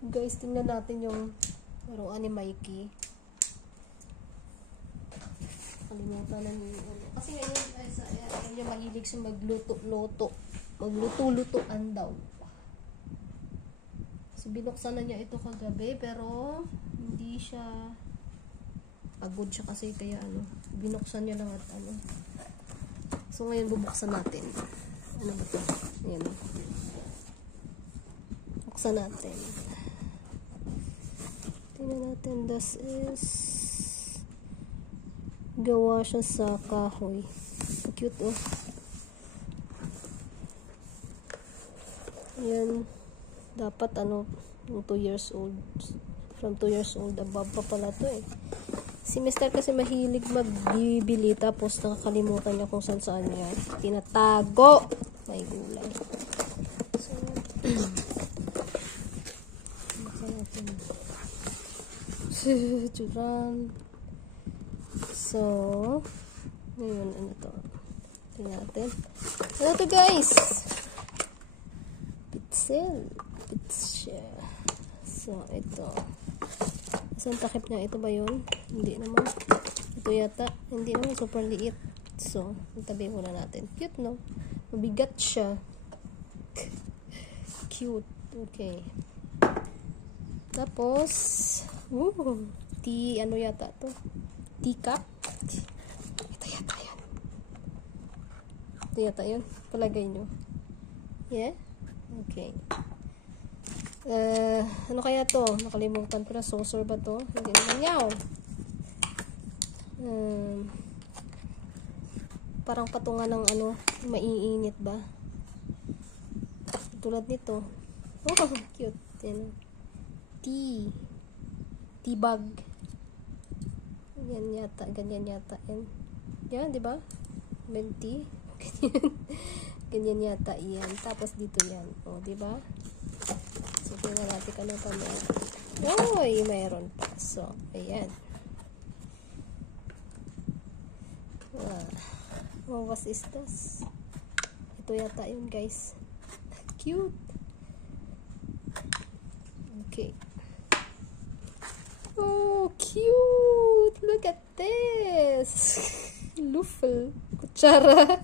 Guys, tingnan natin yung laruan ni Mikey. Kalimutan na niyo. Kasi ngayon, yung mahilig siya magluto-luto. Magluto-lutoan daw. So, binuksan na niya ito kagabi, pero hindi siya pagod siya kasi kaya binuksan niya lang at So, ngayon bubuksan natin. Ano ba ito? Ayan. Buksan natin. Tingnan natin. This is gawa siya sa kahoy. Cute, oh. Ayan. Dapat, 2 years old. From 2 years old, above pa pala to eh. Si Mr. kasi mahilig magbibili tapos nakakalimutan niya kung saan niya tinatago. May gulay. So, buksan natin. Churan. So, ngayon, ano to? Tingnan natin. Ano to, guys? Pizza. So, ito. Saan takip niya? Ito ba yun? Hindi naman. Ito yata. Hindi naman. Super liit. So, itabi muna natin. Cute, no? Mabigat siya. Cute. Okay. Tapos, tea, ano yata to? Teacup. Ito yata yun. Ito yata yun. Palagay nyo. Yeah? Okay. Ano kaya to? Nakalimutan ko na. Saucer ba to? Hindi naman yaw. Parang patungan ng maiinit ba? Tulad nito. Oh, cute. Yan. Tea bag. Yan yata. Ganyan yata. Yan, di ba? Tea. Ganyan yata yan. Tapos dito yan. O, di ba? So, tingnan natin ano pa meron. Oy, mayroon pa. So, ayan. What is this? Ito yata yun, guys. Cute. Okay. Oh, cute. Look at this. Luffle. Kutsara.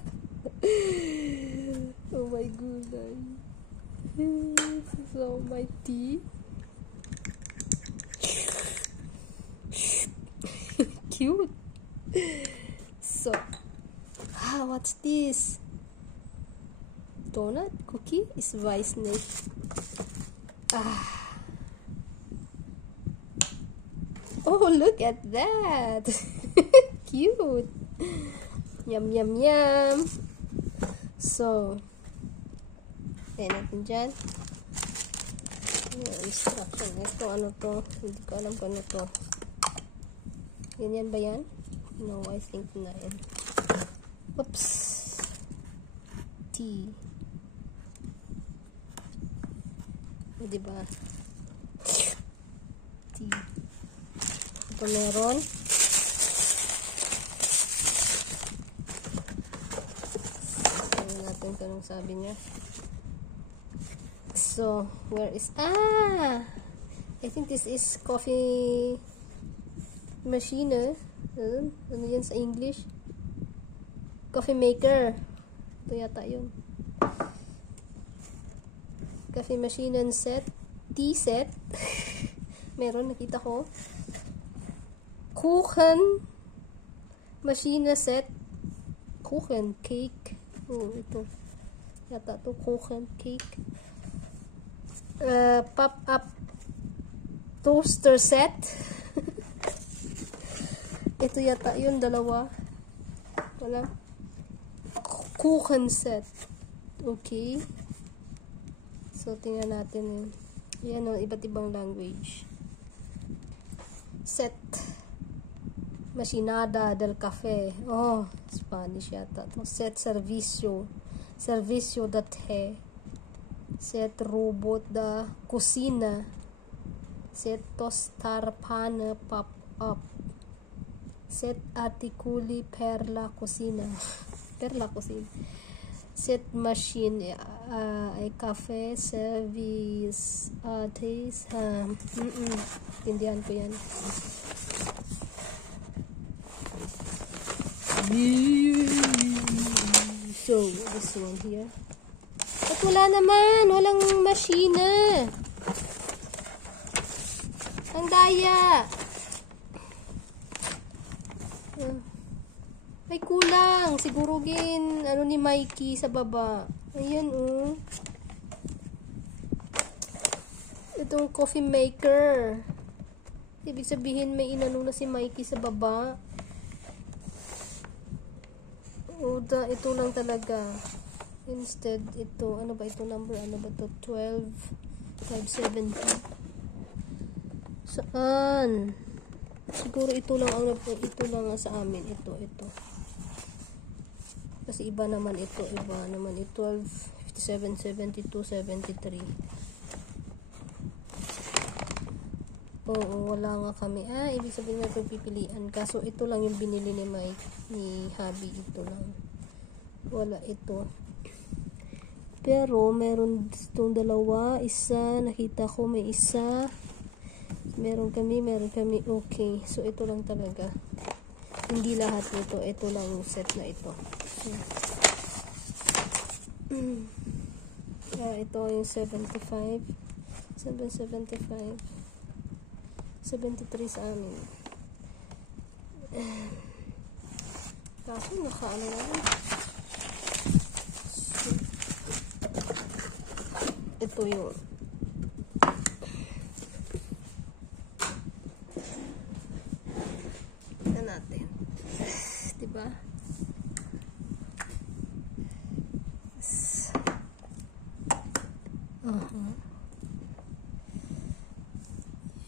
Oh my goodness. This is all my tea. Cute. So, what's this? Donut cookie is Weissnich. Oh, look at that. Cute. Yum, yum, yum. So, ayan natin dyan. Instruction. Ito, ano to? Hindi ko alam kung ano to. Ganyan ba yan? No, I think na yan. Oops. Tea. O, diba? Tea. Ito meron. Tingnan natin kung anong sabi niya. So, where is... I think this is coffee machine. Ano yan sa English? Coffee maker. Ito yata yun. Coffee machine and set. Tea set. Meron, nakita ko. Kuchen machine set. Kuchen cake. Oh, ito. Yata to kuchen cake. Pop-up toaster set. Ito yata yun, dalawa. Wala. Kuchen set. Okay. So, tingnan natin. Yan o, iba't ibang language. Set. Machinada del café. Oh, Spanish yata. Set servicio. Servicio da te. Set robot da cocina. Set tostar pan pop-up. Set articuli per la cocina. Per la cocina. Set machine, ay cafe service, taste, tindihan ko yan. So, this one here. At wala naman, walang machine. Ang daya. May kulang. Siguro ano ni Mikey sa baba. Ayan, oh. Itong coffee maker. Ibig sabihin, may inano na si Mikey sa baba. Ito lang talaga. Instead, ito. Ano ba ito number? Ano ba ito? 12,570. Saan? Siguro ito lang sa amin. Ito. Kasi iba naman ito. 12, 57, 72, 73. Oo, wala nga kami. Ibig sabihin may pagpipilian. Kaso ito lang yung binili ni Mike, ni Hubby. Ito lang. Wala ito. Pero, meron itong dalawa. Isa, nakita ko may isa. Meron kami. Okay. So, ito lang talaga. Hindi lahat nito. Ito lang yung set na ito. Ito yung 75. 775. 73 sa amin. Kaso, nakaano naman. Ito yun. Ito natin. Diba?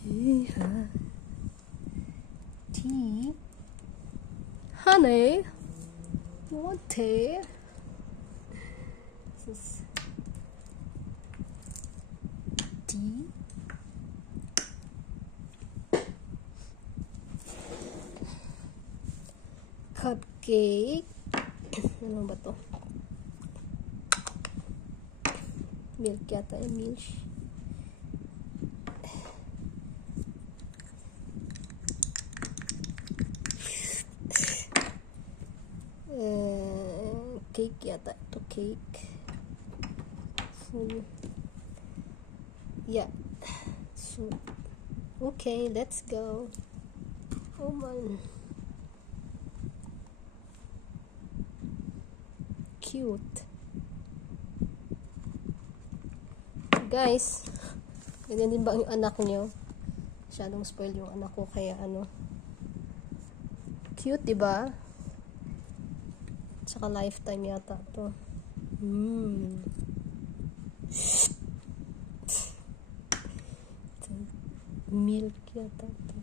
Yeah. Tea. Honey. You want tea? This is tea. Cupcake. Ano ba to? Milk yata yung milk. Cake yata ito, cake. So, yeah. So, okay, let's go. Oh man. Cute. Guys, ganyan din ba yung anak nyo? Masyadong spoil yung anak ko, kaya ano. Cute, diba? Tsaka lifetime yata to. Milk yata to.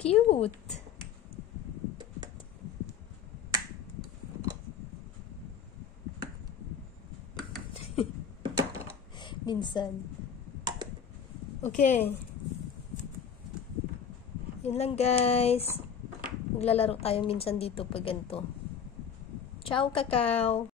Cute. Minsan. Okay. Yun lang, guys. Maglalaro tayo minsan dito pag ganito. Ciao, kakao!